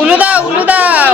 উলু দাও উলু দাও।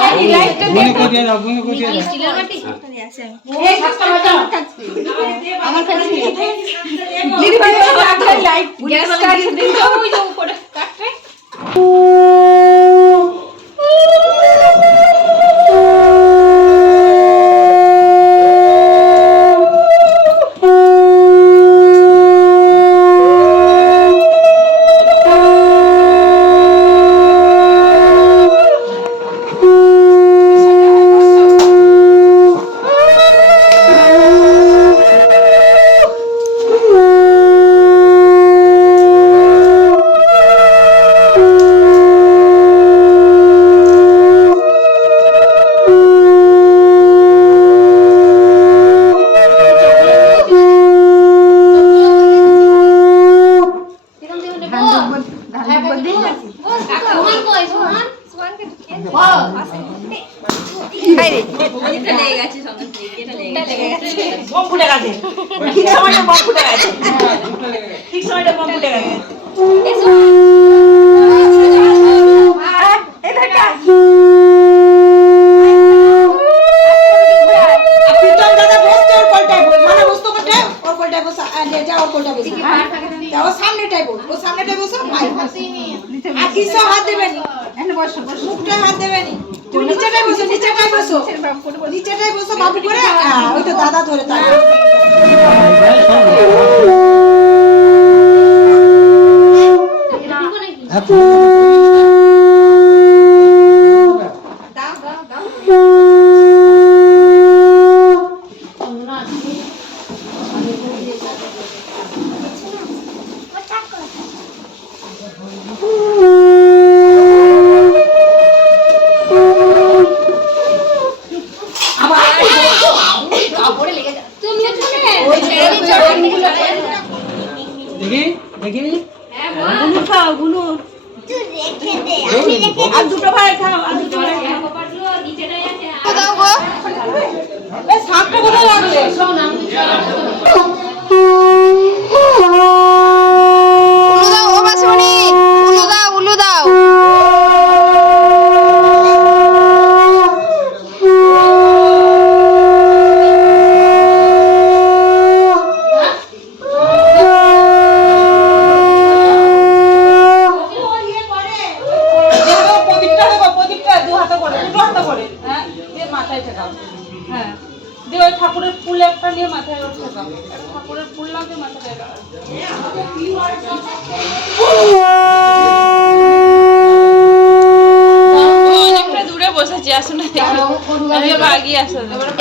দাদা ধরে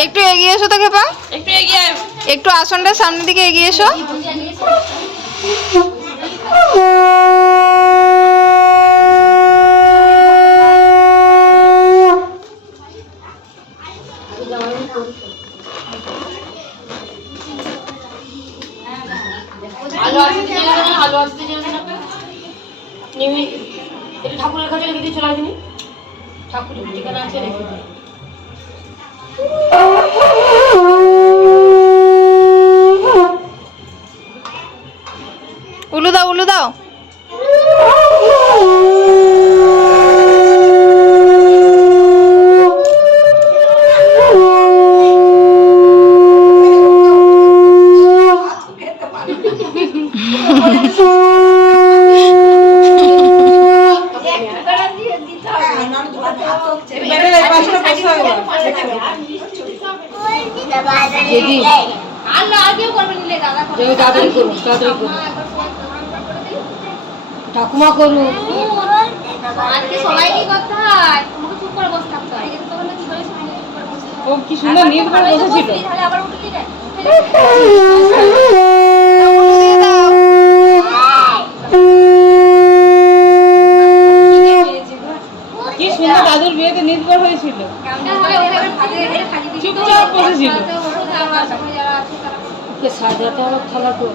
একটু এগিয়ে এসো তো খেপা, একটু আসনটা সামনের দিকে এগিয়ে এসো। ঠাকুরের কাছে রেখে দিয়ে চলে আসিনি, ঠাকুরের ঠিকানা আছে রেখে দিই। উলু দাও উলু দাও। ঠাকুমা করু ও কি সুন্দর নিয়ম করে বসেছিল। কি সুন্দর দাদুর বিয়েতে নির্ভর হয়েছিল, চুপচাপ বসেছিল। সাজাতে আমার থালা তো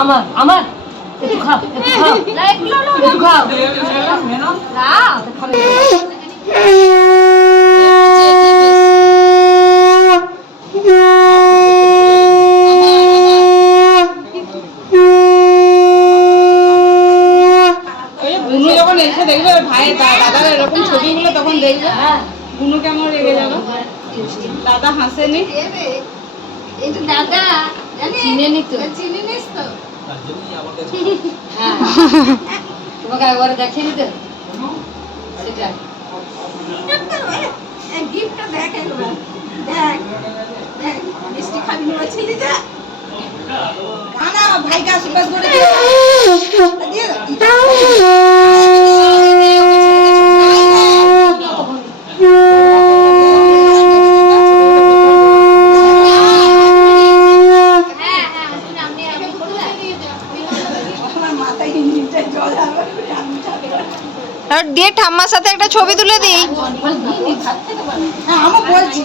আমার আমার একটু খাও একটু খাও বুনু যখন এসে দেখবে ভাই দাদার এরকম ছবিগুলো তখন দেখবে বুনু কেমন রেগে যাবে। দাদা হাসেনি, দাদা চিনে নিত তোমাকে একবারে দেখে নিতে সেটা ভাইকে আশীর্বাদ করে আর দিয়ে ঠাম্মার সাথে একটা ছবি তুলে দিই। আমি বলছি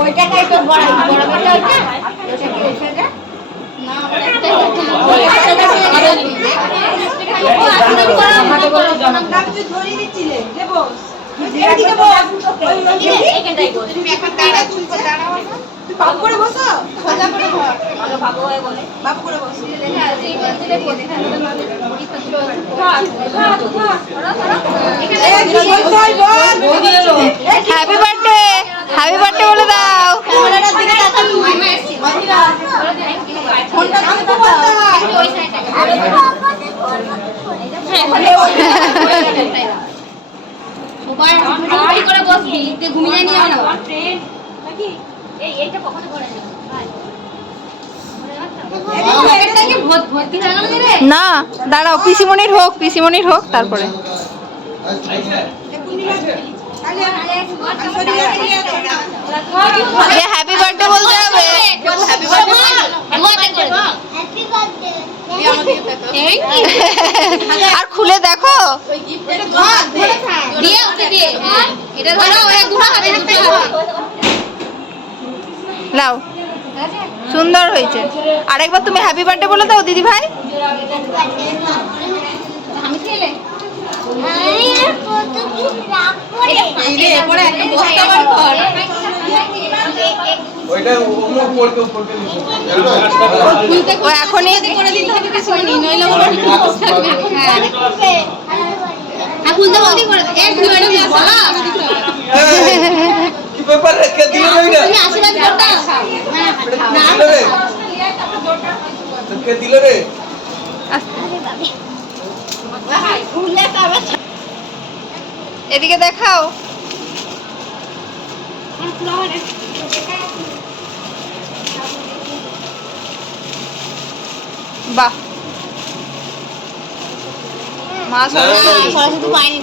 ওইটাই তো বড় বড় বেটা বাবু করে বসো, সোজা করে ধর। বাবু করে বসো। হ্যাপি বার্থডে, হ্যাপি বার্থডে বলে দাও। ঘুমিয়ে নিয়ে না দাঁড়াও, পিসিমণির হোক, পিসিমণির হোক তারপরে। হ্যাপি বার্থডে বলতে হবে। আর খুলে দেখো। নাও, সুন্দর হয়েছে। আরেকবার তুমি হ্যাপি বার্থডে বলে দাও দিদি ভাই। ও এখনই কি ব্যাপার রে, কে দিল এটা? কে দিল রে? এদিকে দেখাও। বাহ, মা সরস্বতী পাইনি,